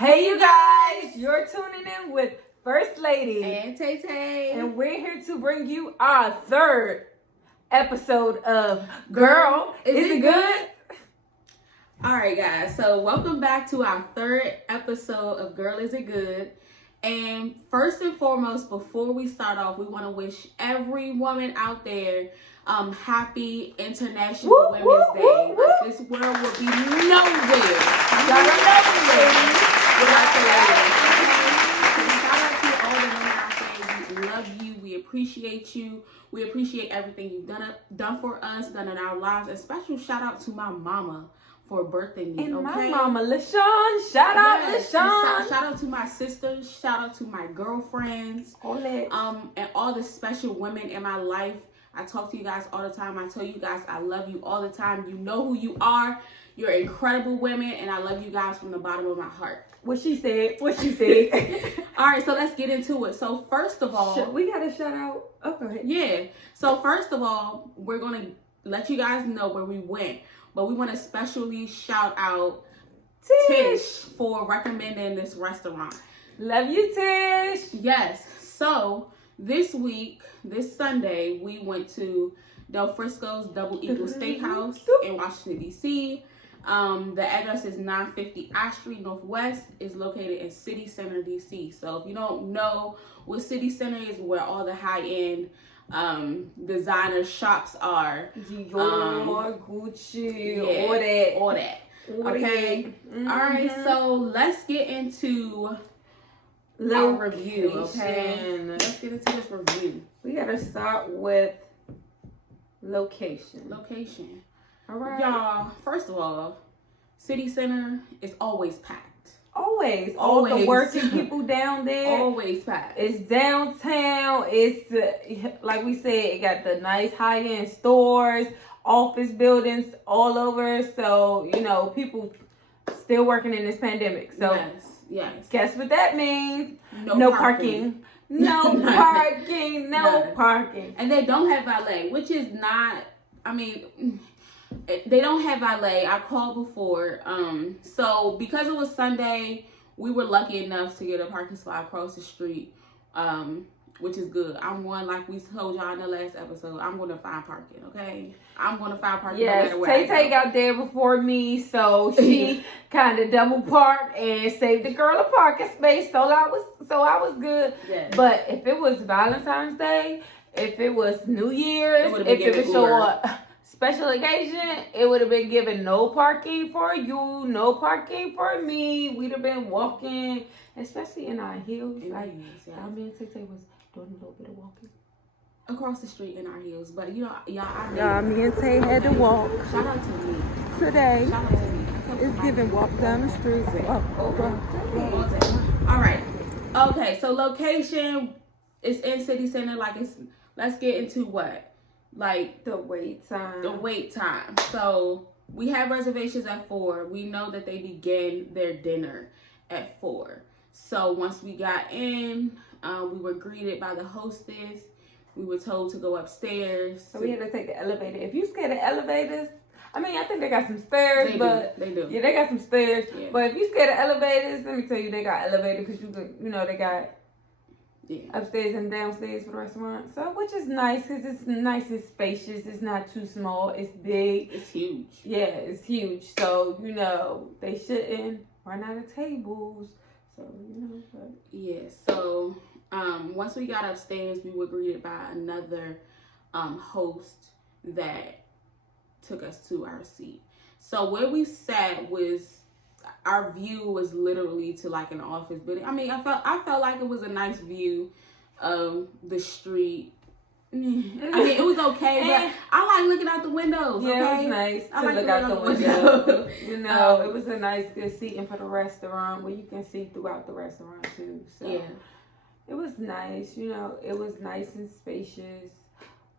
Hey you guys, you're tuning in with First Lady and Tay Tay, and we're here to bring you our third episode of Girl, Is It Good? Alright guys, so welcome back to our third episode of Girl, Is It Good? And first and foremost, before we start off, we want to wish every woman out there happy International Women's Day. Like, this world would be nowhere without the ladies. Shout out to all the women out there. We love you. We appreciate you. We appreciate everything you've done for us, done in our lives. A special shout out to my mama for birthing me. And my mama, LaShawn. Shout out, LaShawn. Shout out to my sisters. Shout out to my girlfriends. And all the special women in my life. I talk to you guys all the time. I tell you guys I love you all the time. You know who you are. You're incredible women, and I love you guys from the bottom of my heart. What she said. All right, so let's get into it. So first of all, we got to shout out. Oh, go ahead. Yeah. So first of all, we're going to let you guys know where we went. But we want to specially shout out Tish for recommending this restaurant. Love you, Tish. Yes. So this week, this Sunday, we went to Del Frisco's Double Eagle Steakhouse in Washington, D.C. The address is 950 I Street N.W. It's located in City Center, D.C. So if you don't know what City Center is, where all the high-end designer shops are. Dior, Gucci, yeah, all that. Okay. Mm-hmm. All right. So let's get into our review. Okay. Let's get into this review. We gotta start with location. All right, y'all. First of all, City Center is always packed. Always. All the working people down there. Always packed. It's downtown. It's, like we said, it got the nice high-end stores, office buildings all over. So, you know, people still working in this pandemic. So, yes. Guess what that means? No parking. No parking. No parking. And they don't have valet, which is not, I mean... They don't have valet. I called before. So because it was Sunday, we were lucky enough to get a parking spot across the street, which is good. I'm one, like we told y'all in the last episode, I'm going to find parking, okay? I'm going to find parking no matter where I go. Tay got there before me, so she kind of double parked and saved the girl a parking space. So I was good. Yes. But if it was Valentine's Day, if it was New Year's, if it was your special occasion, it would have been given no parking for you, no parking for me. We'd have been walking, especially in our heels. Me and Tay was doing a little bit of walking across the street in our heels. But you know, me and Tay had to walk. Shout out to me today. Shout out to me. It's giving walk down the street. All right. Okay, so location is in City Center. Let's get into what. Like the wait time. So we have reservations at 4. We know that they begin their dinner at 4. So once we got in, we were greeted by the hostess. We were told to go upstairs. So we had to take the elevator. If you scared of elevators, I mean, I think they got some spares, they do. Yeah, they got some spares. Yeah. But if you scared of elevators, let me tell you, they got elevators because they got upstairs and downstairs for the restaurant. So, which is nice because it's nice and spacious. It's not too small. It's big. It's huge. Yeah, it's huge. So, they shouldn't run out of tables. So, But. Yeah, so once we got upstairs, we were greeted by another host that took us to our seat. So where we sat our view was literally to like an office building. I mean, I felt like it was a nice view of the street. I mean, it was okay, but I like looking out the windows. Yeah, okay? It was nice to look out the window. It was a nice, good seating for the restaurant where you can see throughout the restaurant too. So yeah, it was nice. It was nice and spacious.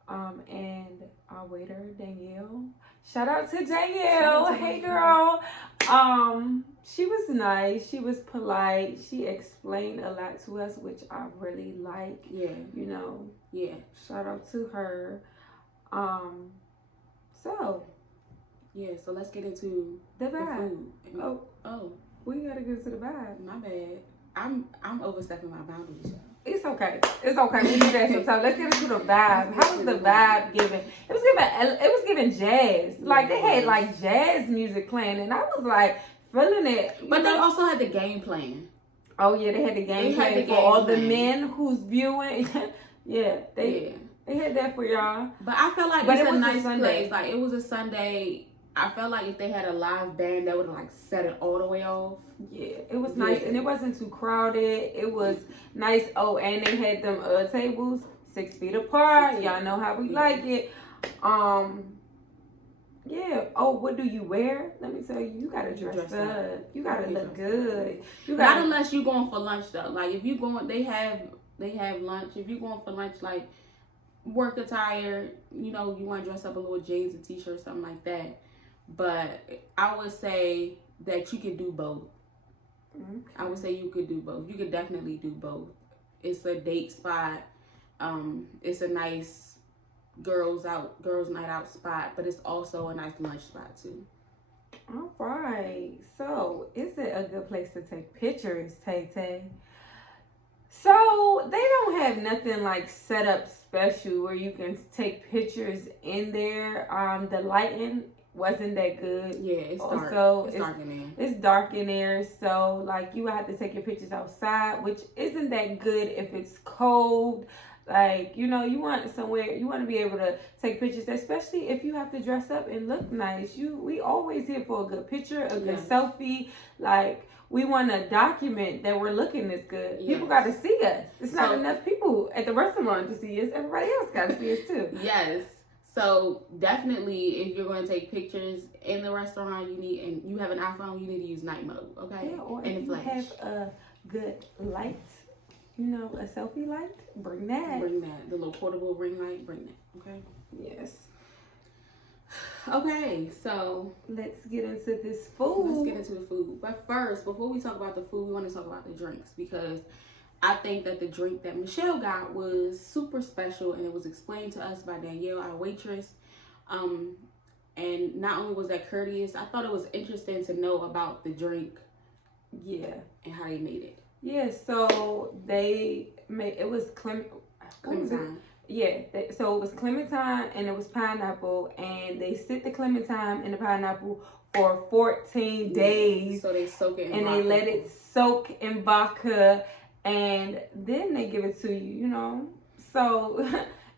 And our waiter, Danielle. Shout out to Danielle. Hey, girl. She was nice. She was polite. She explained a lot to us, which I really like. Yeah. Yeah. Shout out to her. So Yeah, so let's get into the food. Oh. We gotta get to the vibe. My bad. I'm overstepping my boundaries, y'all. It's okay. It's okay. We do that sometimes. Let's get into the vibe. How was the vibe giving? It was giving jazz. Like they had like jazz music playing, and I was like feeling it. But they also had the game playing. Oh yeah, they had the game playing for all the men who's viewing. Yeah, they had that for y'all. But I felt like it's a nice place. Like it was a Sunday. I felt like if they had a live band, that would have like set it all the way off. Yeah, it was nice, and it wasn't too crowded. It was nice. Oh, and they had them tables 6 feet apart. Y'all know how we like it. Yeah. Oh, what do you wear? Let me tell you, you gotta dress up. You gotta look good. Not unless you're going for lunch though. Like if you going, they have lunch. If you're going for lunch, like work attire, you know, you want to dress up a little jeans, a t-shirt, something like that. But I would say that you could do both. Okay. I would say you could do both. You could definitely do both. It's a date spot. It's a nice girls night out spot, but it's also a nice lunch spot too. All right. So, is it a good place to take pictures, Tay? So, they don't have nothing like set up special where you can take pictures in there. The lighting wasn't that good. Yeah, it's dark. Also, it's dark in there. It's dark in there, so like you would have to take your pictures outside, which isn't that good if it's cold. Like, you know, you want to be able to take pictures, especially if you have to dress up and look nice. We always here for a good picture, a good selfie. Like, we want to document that we're looking this good. Yes. People got to see us. It's not enough people at the restaurant to see us. Everybody else got to see us too. Yes. So definitely, if you're going to take pictures in the restaurant, and you have an iPhone, you need to use night mode, okay? Yeah, or if you have a good light, you know, a selfie light, bring that. The little portable ring light, bring that, okay? Yes. Okay, so let's get into this food. Let's get into the food. But first, before we talk about the food, we want to talk about the drinks, because I think that the drink that Michelle got was super special, and it was explained to us by Danielle, our waitress. And not only was that courteous, I thought it was interesting to know about the drink. Yeah. And how they made it. Yeah, so it was clementine. Yeah, so it was clementine and it was pineapple, and they sit the clementine and the pineapple for 14 days. So they soak it in and vodka. They let it soak in vodka. And then they give it to you, you know. So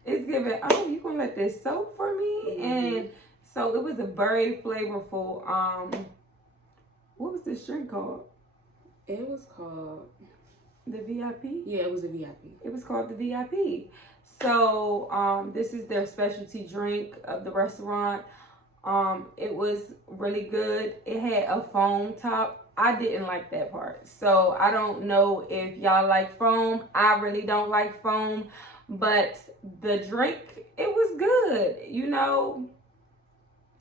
it's given, oh, you gonna let this soak for me? Mm-hmm. And so it was a very flavorful, what was this drink called? It was called the VIP? Yeah, it was the VIP. It was called the VIP. So this is their specialty drink of the restaurant. It was really good. It had a foam top. I didn't like that part. So I don't know if y'all like foam. I really don't like foam. But the drink, it was good. You know,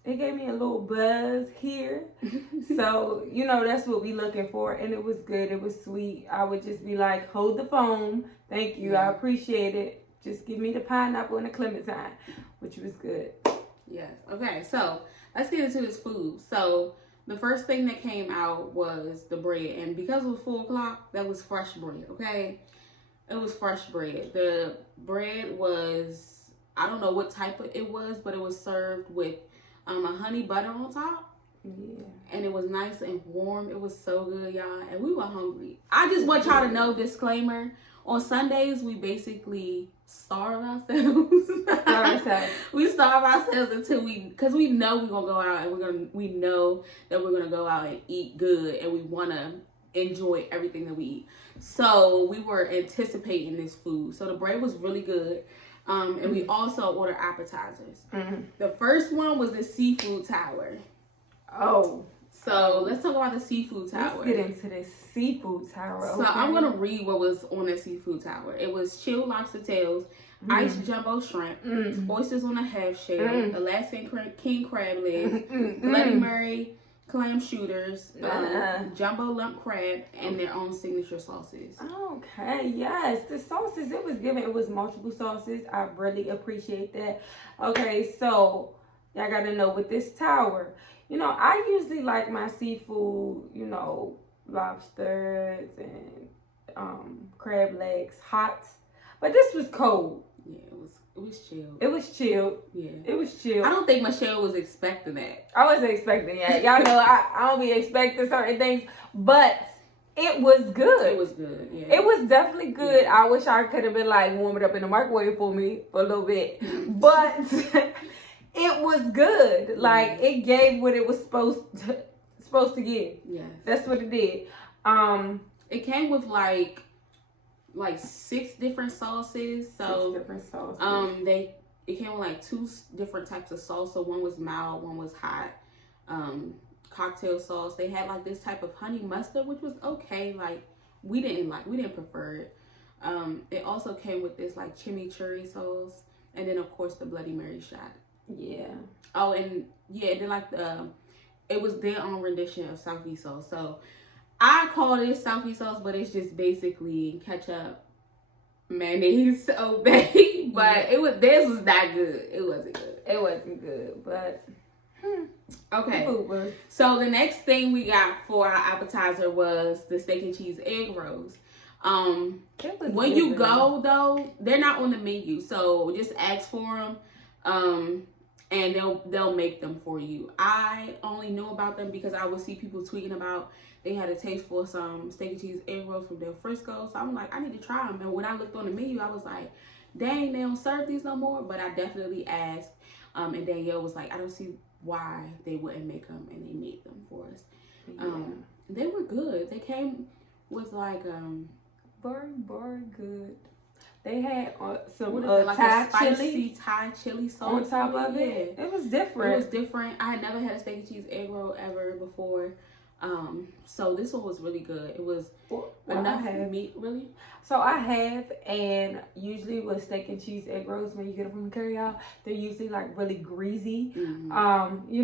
it gave me a little buzz here. So, you know, that's what we looking for. And it was good. It was sweet. I would just be like, hold the foam. Thank you. I appreciate it. Just give me the pineapple and the clementine, which was good. Yes. Okay, so let's get into this food. So the first thing that came out was the bread, and because it was 4 o'clock, that was fresh bread, okay? It was fresh bread. The bread was, I don't know what type it was, but it was served with a honey butter on top. Yeah. And it was nice and warm. It was so good, y'all. And we were hungry. I just want y'all to know, disclaimer, on Sundays, we basically starve ourselves. We starve ourselves because we know we're gonna go out and we know that we're gonna go out and eat good, and we wanna enjoy everything that we eat. So we were anticipating this food. So the bread was really good. And we also ordered appetizers. Mm-hmm. The first one was the seafood tower. Oh. So let's talk about the seafood tower. Let's get into this seafood tower. So I'm going to read what was on the seafood tower. It was chilled lobster tails, iced jumbo shrimp, oysters on a half shell, Alaskan king crab legs, Bloody Mary clam shooters, jumbo lump crab, and their own signature sauces. Okay, yes. The sauces, it was multiple sauces. I really appreciate that. Okay, so y'all got to know with this tower, you know, I usually like my seafood, you know, lobsters and crab legs hot. But this was cold. Yeah, it was chilled. It was chilled. Yeah. It was chilled. I don't think Michelle was expecting that. I wasn't expecting that. Y'all know I don't be expecting certain things, but it was good. It was good, yeah. It was definitely good. Yeah. I wish I could have been like warm it up in the microwave for me for a little bit. But it was good. Like it gave what it was supposed to give. Yes. That's what it did. It came with like 6 different sauces. So 6 different sauces. It came with like 2 different types of salsa. One was mild, one was hot. Cocktail sauce. They had like this type of honey mustard, which was okay. Like we didn't prefer it. It also came with this like chimichurri sauce, and then of course the Bloody Mary shot. Yeah. Oh, and yeah, then like it was their own rendition of Southie sauce. So I call this Southie sauce, but it's just basically ketchup, mayonnaise, Old Bay. But this was not good. It wasn't good. It wasn't good, but okay. So the next thing we got for our appetizer was the steak and cheese egg rolls. When you go though, they're not on the menu, so just ask for them. And they'll make them for you. I only knew about them because I would see people tweeting about they had a taste for some steak and cheese egg rolls from Del Frisco. So I'm like, I need to try them. And when I looked on the menu, I was like, dang, they don't serve these no more. But I definitely asked. And Danielle was like, I don't see why they wouldn't make them, and they made them for us. Yeah. They were good. They came with like very good. They had some like Thai a spicy chili Thai chili sauce on top of it. It was different. It was different. I had never had a steak and cheese egg roll ever before. So this one was really good. It was enough meat, really. So I have, and usually with steak and cheese egg rolls, when you get them from the carryout, they're usually like really greasy. Mm-hmm.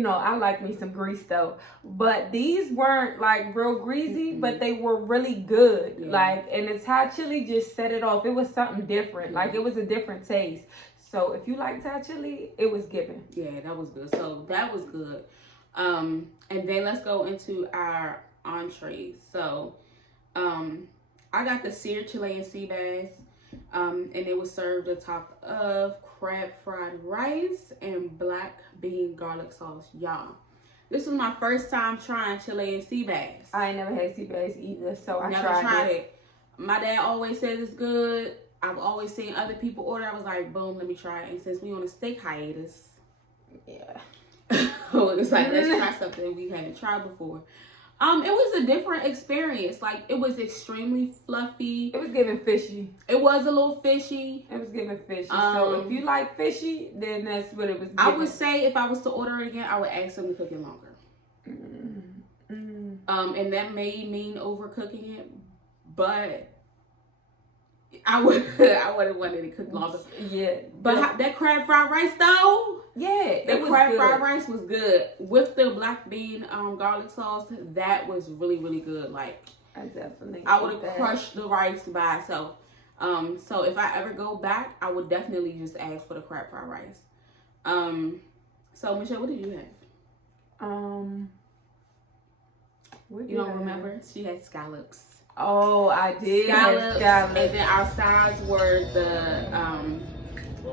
I like me some grease though, but these weren't like real greasy, mm-hmm. but they were really good. Yeah. Like, and the Thai chili just set it off. It was something different. Yeah. Like it was a different taste. So if you like Thai chili, it was given. Yeah, that was good. So that was good. And then let's go into our entrees. So, I got the seared Chilean sea bass, and it was served atop of crab fried rice and black bean garlic sauce. Y'all, this was my first time trying Chilean sea bass. I ain't never had sea bass either, so I never tried it. My dad always says it's good. I've always seen other people order. I was like, boom, let me try it. And since we on a steak hiatus, yeah. It's like, let's try something we haven't tried before. It was a different experience. Like, it was extremely fluffy. It was giving fishy. It was a little fishy. It was giving fishy. So if you like fishy, then that's what it was giving. I would say if I was to order it again, I would ask them to cook it longer. Mm-hmm. And that may mean overcooking it, but I would have wanted it cooked longer. Yeah. But that crab fried rice though. Yeah, the crab fried rice was good with the black bean garlic sauce. That was really, really good. Like I would have crushed the rice by itself. So if I ever go back, I would definitely just ask for the crab fried rice. So Michelle, what did you have? You don't remember? She had scallops. Oh, I did. Scallops. And then our sides were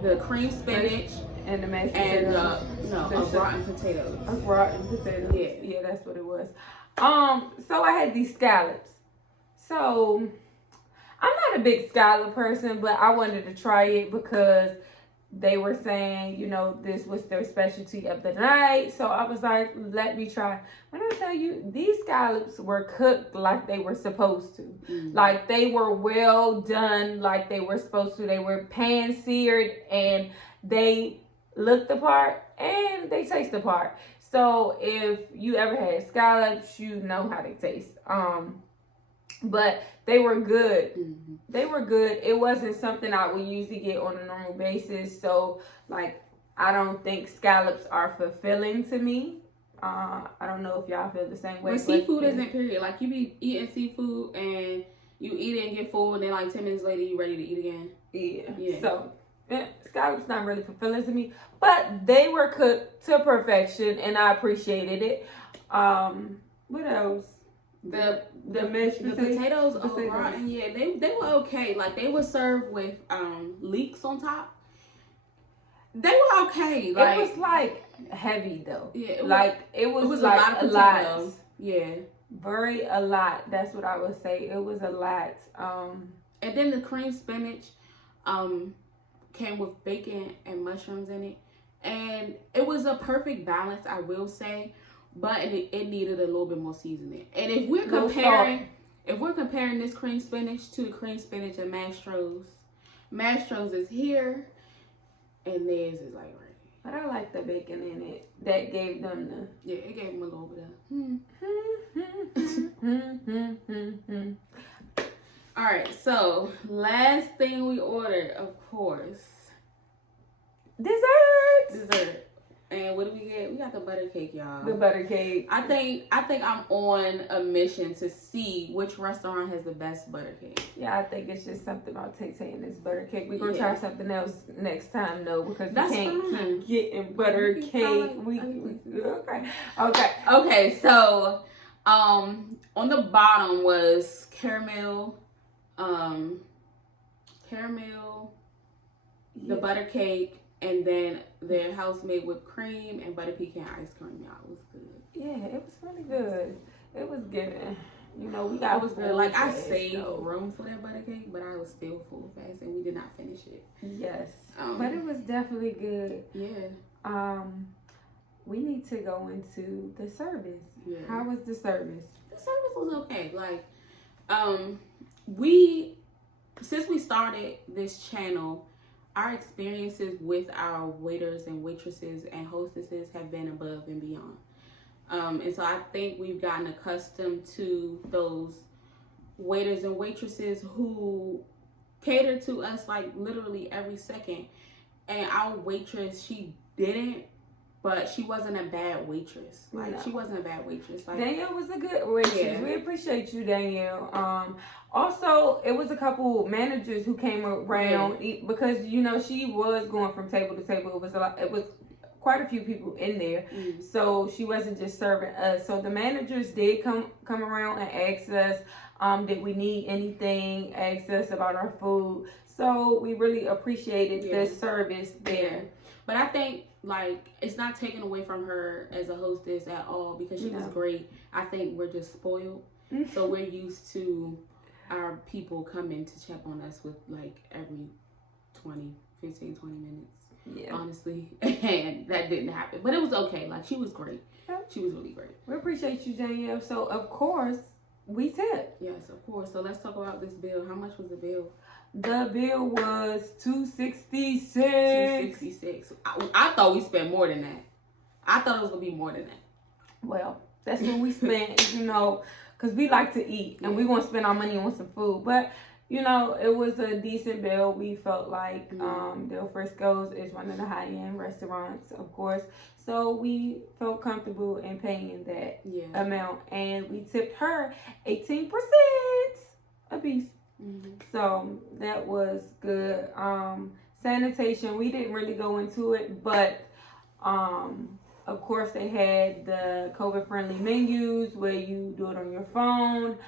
the cream spinach. And the mashed potatoes. And rotten potatoes. Rotten potatoes. Yeah, that's what it was. So I had these scallops. So I'm not a big scallop person, but I wanted to try it because they were saying, this was their specialty of the night. So I was like, let me try. When I tell you, these scallops were cooked like they were supposed to. Mm-hmm. Like they were well done, like they were supposed to. They were pan seared and they look the part and they taste the part. So if you ever had scallops, you know how they taste. But they were good. Mm-hmm. They were good. It wasn't something I would usually get on a normal basis. So like, I don't think scallops are fulfilling to me. I don't know if y'all feel the same way. But seafood isn't period. Like you be eating seafood and you eat it and get full, and then like 10 minutes later you ready to eat again. Yeah. So scallops not really fulfilling to me, but they were cooked to perfection and I appreciated it. What else The mashed potatoes au gratin, yeah, they were okay. Like they were served with leeks on top. They were okay. Like, it was like heavy though. Yeah, it was like a lot of potatoes. Yeah, a lot. That's what I would say. It was a lot. And then the cream spinach came with bacon and mushrooms in it, and it was a perfect balance, I will say. But it needed a little bit more seasoning. And if we're comparing this cream spinach to the cream spinach at Mastro's is here, and theirs is like right here. But I like the bacon in it. That gave them the it gave them a little bit of. All right, so last thing we ordered, of course, dessert. And what do we get? We got the butter cake, y'all. The butter cake. I think I'm on a mission to see which restaurant has the best butter cake. Yeah, I think it's just something about Tay and this butter cake. We're gonna try something else next time though, because we can't keep getting butter cake. Okay. So, on the bottom was caramel, the butter cake. And then their house-made whipped cream and butter pecan ice cream. Y'all, it was good. Yeah, it was really good. It was giving. You know, we got. It was good. Like I saved room for that butter cake, but I was still full fast, and we did not finish it. Yes, but it was definitely good. Yeah. We need to go into the service. Yeah. How was the service? The service was okay. Like, since we started this channel, our experiences with our waiters and waitresses and hostesses have been above and beyond. And so I think we've gotten accustomed to those waiters and waitresses who cater to us like literally every second. And our waitress, she didn't, but she wasn't a bad waitress. Like, she wasn't a bad waitress. Like, Danielle was a good waitress. Yeah. We appreciate you, Danielle. Also, it was a couple managers who came around because, you know, she was going from table to table. It was quite a few people in there. Mm-hmm. So she wasn't just serving us. So the managers did come around and ask us, did we need anything, asked us about our food. So we really appreciated the service there. Yeah. But I think, like, it's not taken away from her as a hostess at all because she was great. I think we're just spoiled. So we're used to our people coming to check on us with, like, every 15, 20 minutes. Yeah. Honestly. And that didn't happen. But it was okay. Like, she was great. Yeah. She was really great. We appreciate you, Danielle. So, of course, we tip. Yes, of course. So let's talk about this bill. How much was the bill? The bill was $266. $266. I thought we spent more than that. I thought it was gonna be more than that. Well, that's what we spent, you know, because we like to eat and we want to spend our money on some food. But, you know, it was a decent bill. We felt like Del Frisco's is one of the high-end restaurants, of course. So we felt comfortable in paying that amount. And we tipped her 18% a piece. Mm-hmm. So that was good. Sanitation, we didn't really go into it, but of course they had the COVID-friendly menus where you do it on your phone.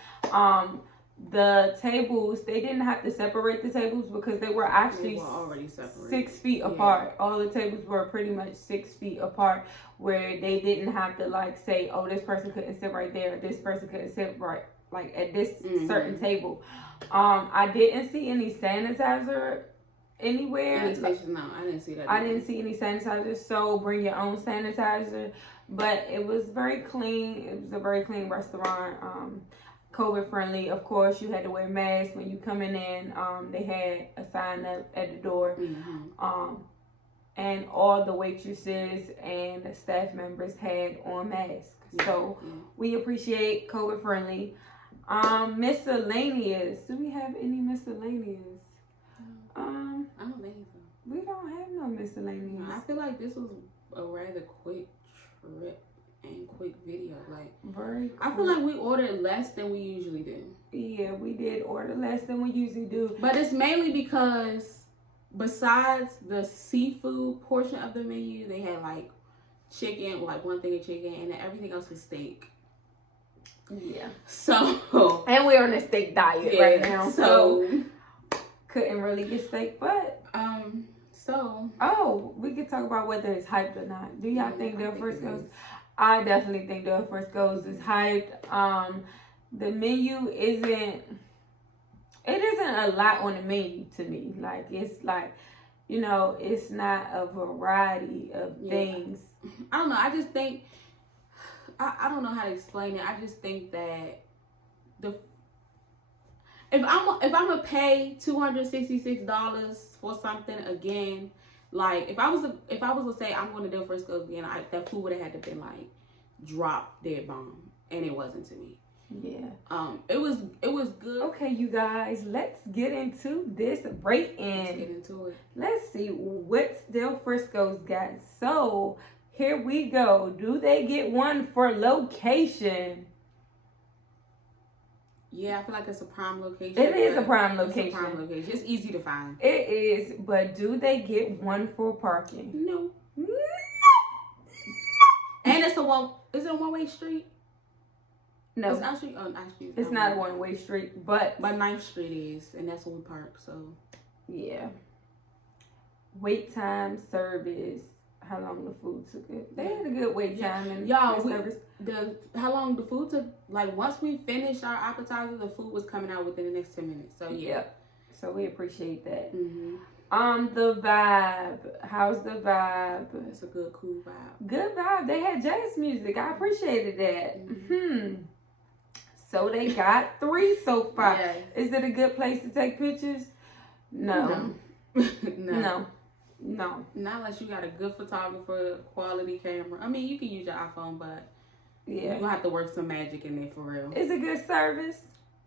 The tables, they didn't have to separate the tables because they were actually already separated. 6 feet apart. All the tables were pretty much 6 feet apart, where they didn't have to like say, oh, this person couldn't sit right there, this person couldn't sit right like at this certain table. I didn't see any sanitizer anywhere. No, I didn't see that. I didn't see any sanitizer, so bring your own sanitizer. But it was very clean. It was a very clean restaurant. COVID friendly. Of course, you had to wear masks when you coming in. They had a sign up at the door. And all the waitresses and the staff members had on masks. So we appreciate COVID friendly. Miscellaneous. Do we have any miscellaneous? I don't think so. We don't have no miscellaneous. I feel like this was a rather quick trip and quick video. Like, very quick. I feel like we ordered less than we usually do. Yeah, we did order less than we usually do. But it's mainly because besides the seafood portion of the menu, they had like chicken, like one thing of chicken, and then everything else was steak. Yeah. So. And we're on a steak diet right now. So. Couldn't really get steak, but. So. Oh, we could talk about whether it's hyped or not. Do y'all think Del Frisco's? I definitely think Del Frisco's is hyped. The menu isn't a lot on the menu to me. Like, it's like, you know, it's not a variety of things. I don't know. I just think, I don't know how to explain it. I just think that if I'm gonna pay $266 for something again, like if I was to say I'm going to Del Frisco again, that food would have had to been like drop dead bomb, and it wasn't to me. Yeah. It was good. Okay, you guys, let's get into this rating. Let's get into it. Let's see what Del Frisco's got. So here we go. Do they get one for location? Yeah, I feel like it's a prime location. It is a prime location. It's a prime location. It's easy to find. It is, but do they get one for parking? No. And it's is it a one-way street? No. It's actually on I Street. It's not a one-way street, but 9th Street is, and that's where we park, so. Yeah. Wait time, service, how long the food took it. They had a good wait time and service. How long the food took, like once we finished our appetizer, the food was coming out within the next 10 minutes. So yeah. So we appreciate that. Mm-hmm. The vibe. How's the vibe? It's a good, cool vibe. Good vibe. They had jazz music. I appreciated that. Mm-hmm. So they got 3 so far. Yeah. Is it a good place to take pictures? No. No. No. Not unless you got a good photographer, quality camera. I mean, you can use your iPhone, but you're going to have to work some magic in there for real. Is it good service?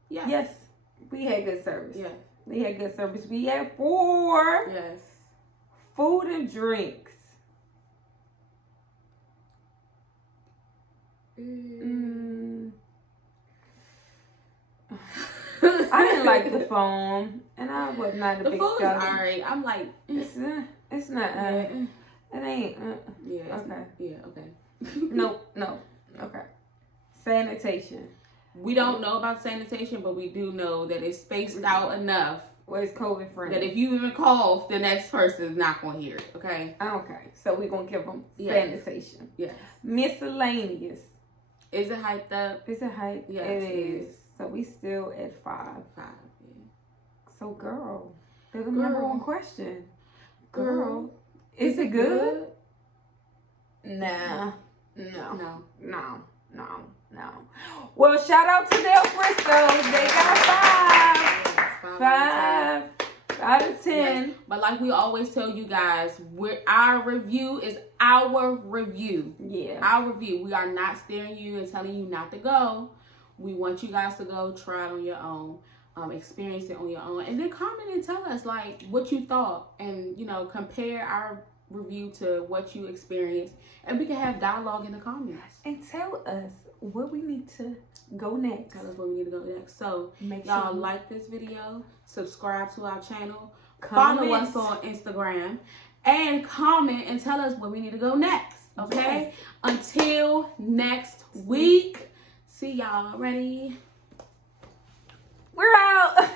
Yeah. Yes. We had good service. Yeah. We had good service. We had 4. Yes. Food and drinks. I didn't like the foam, and I was not a big fan. The food is alright. I'm like, it's not. It ain't. Yeah. Okay. Yeah. Okay. No. Okay. Sanitation. We don't know about sanitation, but we do know that it's spaced out enough. Well, it's COVID friendly. That if you even cough, the next person is not going to hear it. Okay. Okay. So we're gonna give them sanitation. Yes. Miscellaneous. Is it hyped up? Is it hyped? Yes, it is. So we still at 5. 5. Yeah. So girl, there's the number one question. Girl, is it good? Nah. No. Well, shout out to Del Frisco. They got 5. 5 out of 10. Yes. But like we always tell you guys, our review is our review. Yeah. Our review. We are not steering you and telling you not to go. We want you guys to go try it on your own, experience it on your own, and then comment and tell us like what you thought, and compare our review to what you experienced, and we can have dialogue in the comments. And tell us where we need to go next. Tell us where we need to go next. So make y'all sure like this video, subscribe to our channel, comment. Follow us on Instagram, and comment and tell us where we need to go next. Okay. Yes. Until next week. See y'all. Ready? We're out.